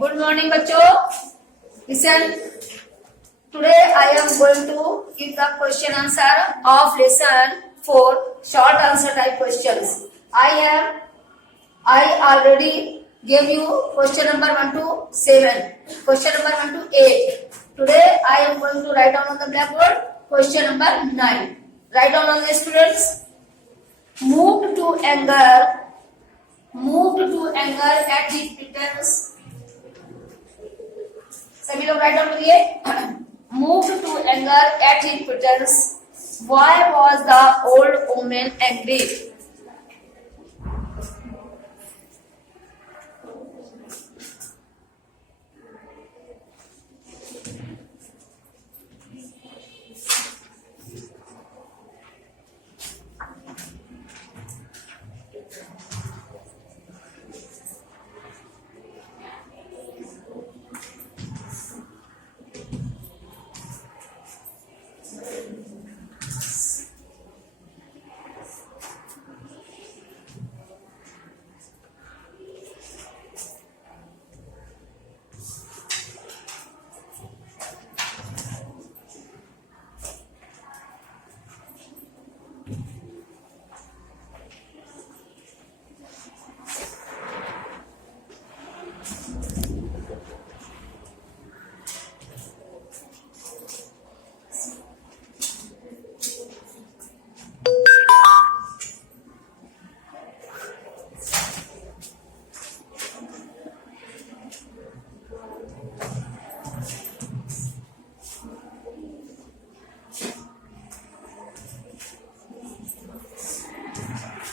Good morning, बच्चों. Listen. Today I am going to give the question answer of lesson 4. Short answer type questions. I already gave you question number 1 to 7. Question number 1 to 8. Today I am going to write down on the blackboard question number 9. Write down on the students. Moved to anger at his pretense. सभी लोग write down करिए. Moved to anger at his pretense. Why was the old woman angry?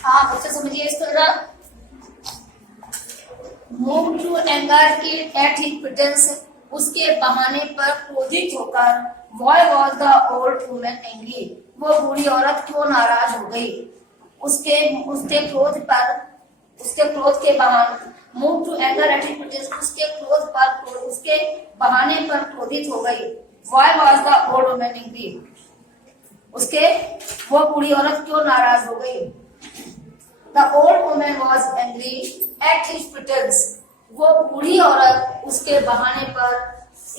हाँ बच्चे समझिए इसको जरा. Move to anger की eight his pretence, उसके बहाने पर क्रोधित होकर. Why was the old woman angry, वो बूढ़ी औरत क्यों नाराज हो गई. उसके क्रोध के बहाने. Move to anger at his pretence, उसके बहाने पर क्रोधित हो गई. Why was the old woman angry, वो बूढ़ी औरत क्यों नाराज हो गई. The old woman was angry at his pretense. वो बूढ़ी औरत उसके बहाने पर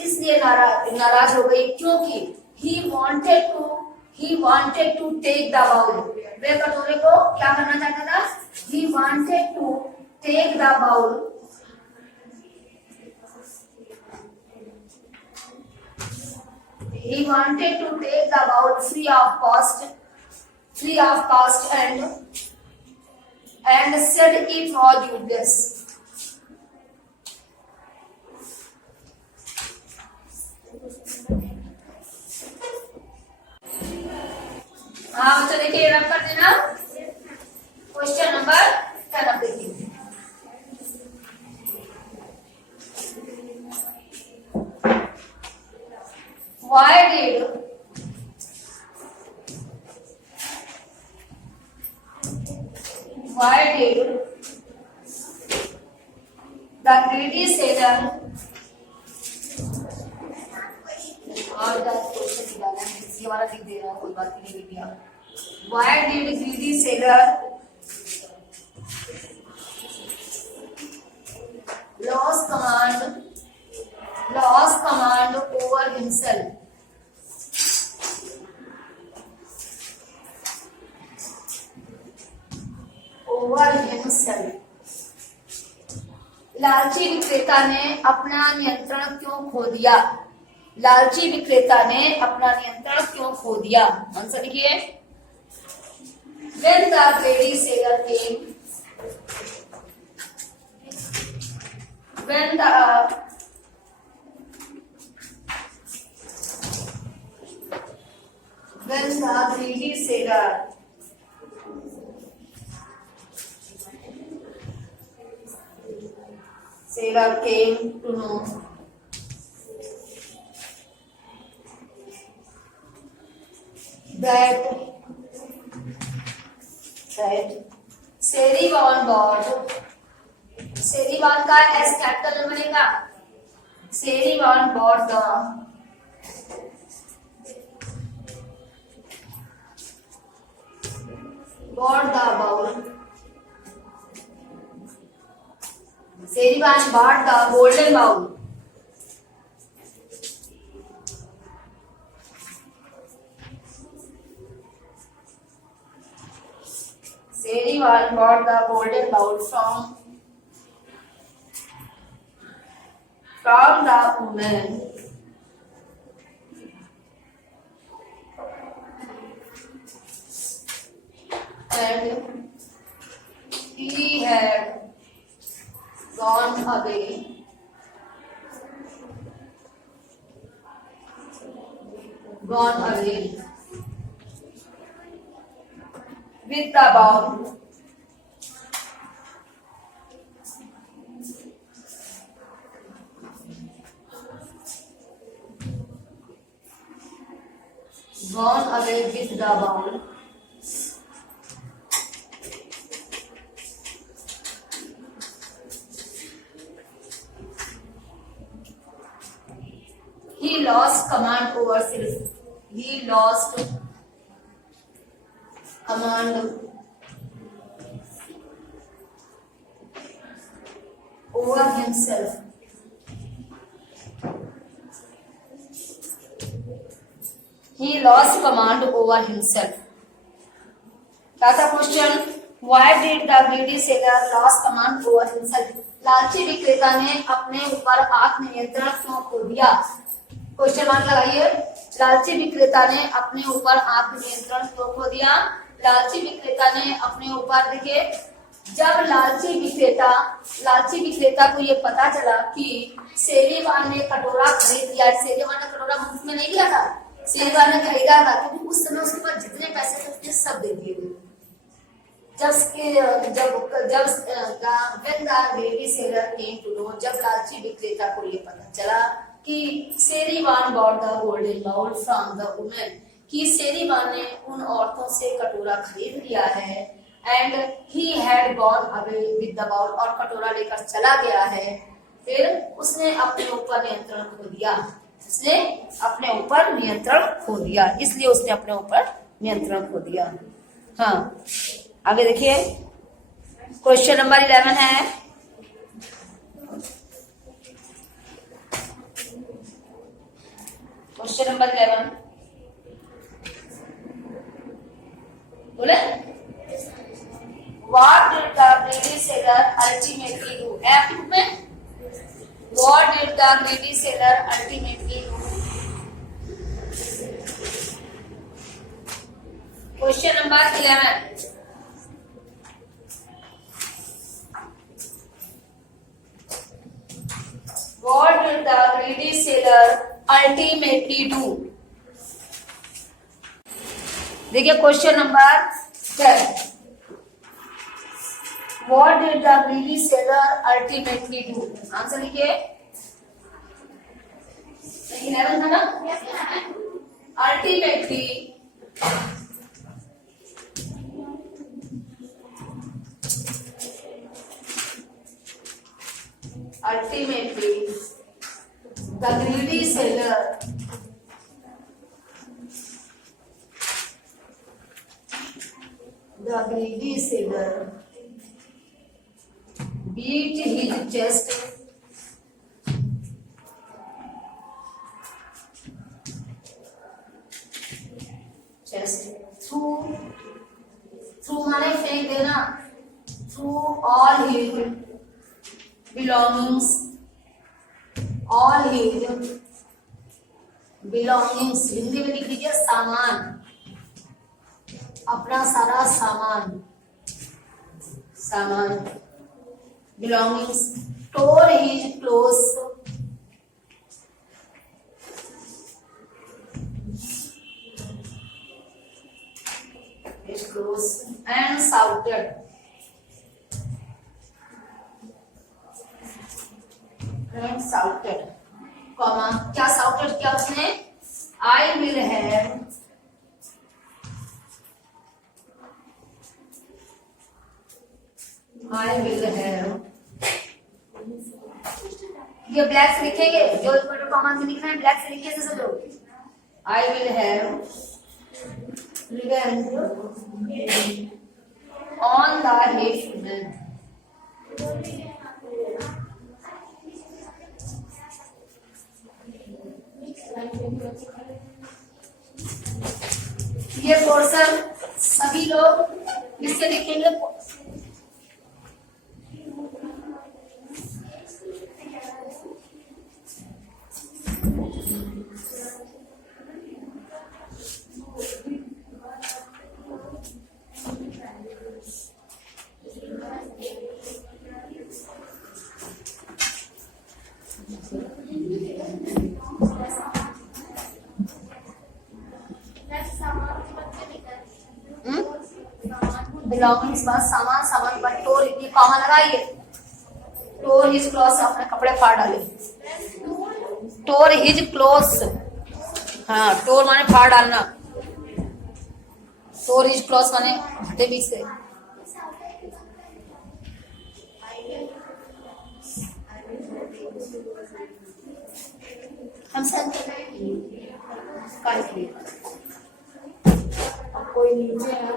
इसलिए नाराज हो गई क्योंकि he wanted to take the bowl. वे कटोरे को क्या करना चाहता था. He wanted to take the bowl. He wanted to take the bowl free of cost and said it was useless. हाँ बच्चों देखिए रब कर देना. क्वेश्चन नंबर 10 अब देखिए. Why did the greedy sailor और क्वेश्चन निकालना है इसी हमारा लिख दे रहा है, कोई बात नहीं लिख दिया. Why did greedy sailor lost command over himself. लालची विक्रेता ने अपना नियंत्रण क्यों खो दिया. लालची विक्रेता ने अपना नियंत्रण क्यों खो दिया. आंसर लिखिए. When the greedy sailor came, when the greedy sailor came to know that सेरीवान का एस कैपिटल में बनेगा. सेरीवान bought the bowl Serivan bought the golden bowl. Serivan bought the golden bowl from the woman. And he had gone away with the bowl. Gone away with the bowl. He lost command over himself. He lost command over himself. He lost command over himself. Tata question: Why did the greedy sailor lost command over himself? लालची विक्रेता ने अपने ऊपर आत्मनियंत्रण क्यों खो दिया? Question mark लगाइए। लालची विक्रेता ने अपने ऊपर आत्मनियंत्रण क्यों खो दिया? लालची विक्रेता ने अपने ऊपर, देखिए, जब लालची विक्रेता को ये पता चला कि सेरीवान ने कटोरा खरीद लिया। सेरीवान ने कटोरा मुफ्त में नहीं लिया था, सेरीवान ने खरीदा था, क्योंकि उस समय उसके पास जितने पैसे थे उसने सब दे दिए थे। जब लालची विक्रेता को ये पता चला कि Serivan bought the golden bowl from the women, कि सेरीवान ने उन औरतों से कटोरा खरीद लिया है, and he had gone away with the bowl, और कटोरा लेकर चला गया है, फिर उसने अपने ऊपर नियंत्रण खो दिया। इसलिए उसने अपने ऊपर नियंत्रण खो दिया। हाँ, आगे देखिए, क्वेश्चन नंबर 11 है। क्वेश्चन नंबर 11 बोले, What did the greedy sailor ultimately do? What did the greedy sailor ultimately do? Question number 11. What did the greedy sailor ultimately do? देखिए question number 12. What did the greedy sailor ultimately do? Answer लिखिए। 11 था ना? Ultimately the greedy sailor beat his chest through माने फेंक देना, through all his belongings, Hindi में लिख लीजिए सामान, अपना सारा सामान belongings, tore his clothes, and shouted, क्या shouted किया उसने? I will have ये ब्लैक से लिखेंगे, जो इक्वल कॉमा से लिखना है ब्लैक से लिखिए सब लोग। I will have revenge on the hateful man. ये पोर्शन सभी लोग किससे लिखेंगे? बिलोंगिंग्स बस सामान, सामान पर टोर, ये कॉमा लगाइए। टोर हिज क्लॉथ, अपने कपड़े फाड़ डाले। टोर हिज क्लॉथ्स, हाँ टोर माने फाड़ डालना। टोर हिज क्लॉथ्स माने फटे बीच से। हम सब कोई नीचे है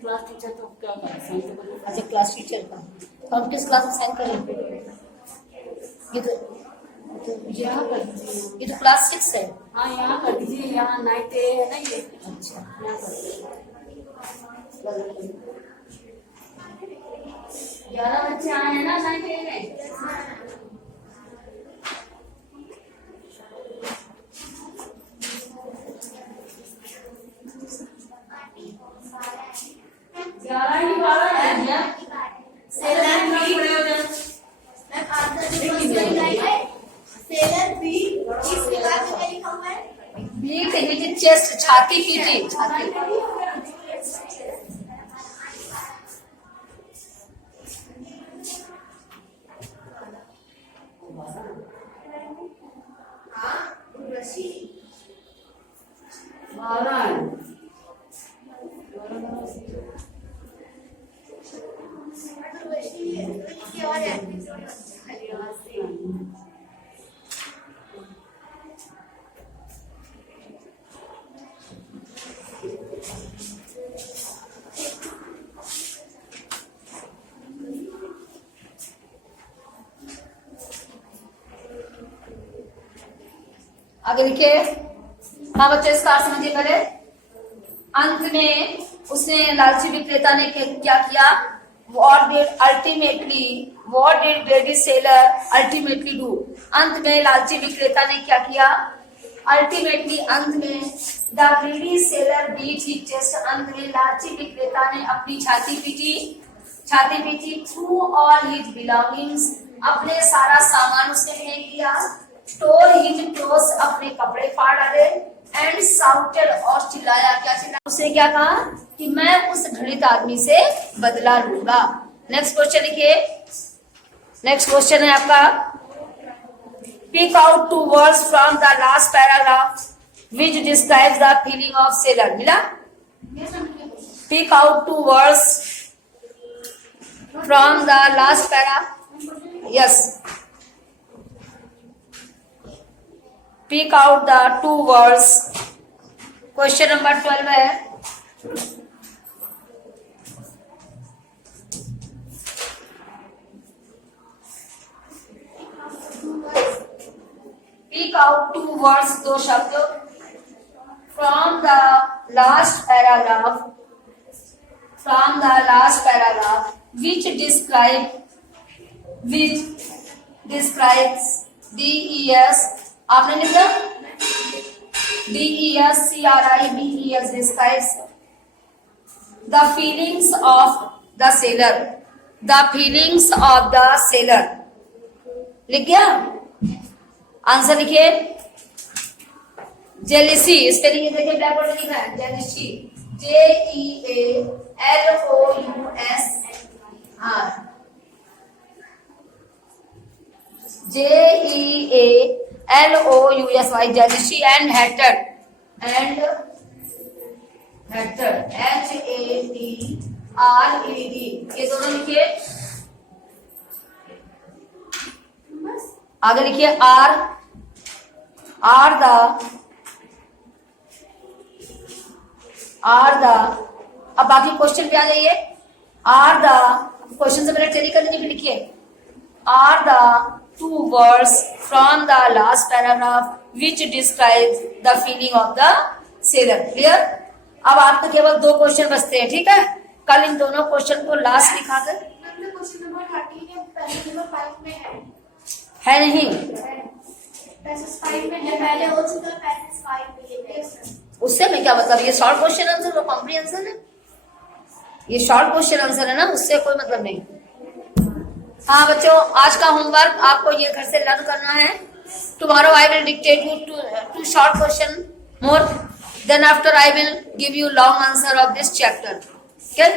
क्लास टीचर तो क्या करें? अच्छा क्लास टीचर का, तो हम किस क्लास में साइन करेंगे? ये तो यहाँ कर दीजिए। ये तो क्लास 6 है। हाँ यहाँ कर दीजिए, यहाँ 9th A है ना ये। अच्छा यहाँ कर दीजिए। 11 बच्चे आए हैं ना 9th A में। बीट हिज चेस्ट, छाती पीटी, छाती। आगे लिखिए। हाँ बच्चों इसका अर्थ समझिए पहले। अंत में उसने लालची विक्रेता ने क्या किया? What did greedy seller ultimately do? अंत में लालची विक्रेता ने क्या किया? Ultimately अंत में the greedy seller beat his chest, अंत में लालची विक्रेता ने अपनी छाती PT threw all his belongings, अपने सारा सामान उसने फेंक दिया। tore his clothes, अपने कपड़े फाड़ डाले। एंड shouted, और चिल्लाया। क्या चिल्लाया? उसने क्या कहा कि मैं उस घृणित आदमी से बदला लूंगा। नेक्स्ट क्वेश्चन लिखिए। नेक्स्ट क्वेश्चन है आपका, pick out 2 words from the last paragraph which describes the feeling of seller. मिला? Pick out 2 words from the last para. Yes, pick out the 2 words। Question number 12 है। pick out 2 words, 2 शब्द from the last paragraph which describes DES, आपने लिखा DESCRIBES, describes the feelings of the seller। लिख गया? आंसर लिखिए। जेलिसी, इस पे लिखिए, देखिए ब्लैक बोर्ड में लिखा है jealousy, JEALOUSY, jealousy, and hatred, HATRED, ये दोनों लिखिए। आगे लिखिए are the, अब बाकी क्वेश्चन पे आ जाइए। क्वेश्चन से पहले टेली कर लीजिए, फिर लिखिए are the two words from the last paragraph which describes the feeling of the sailor. Clear? अब आपको केवल 2 क्वेश्चन बचते हैं, ठीक है? कल इन दोनों क्वेश्चन को लास्ट लिखा कर। क्वेश्चन नंबर 13 पेज नंबर 5 में है नहीं? पेज 5 में है, पहले हो चुका है पेज 5 में ये नेक्स्ट। उससे में क्या मतलब? ये शॉर्ट क्वेश्चन आंसर, वो कॉम्प्रिहेंशन है। ये शॉर्ट क्वेश्चन आंसर है ना, उससे कोई मतलब नहीं। हाँ बच्चों, आज का होमवर्क आपको ये घर से लर्न करना है। Tomorrow I will dictate you two short question more, then after I will give you long answer of this chapter. Okay?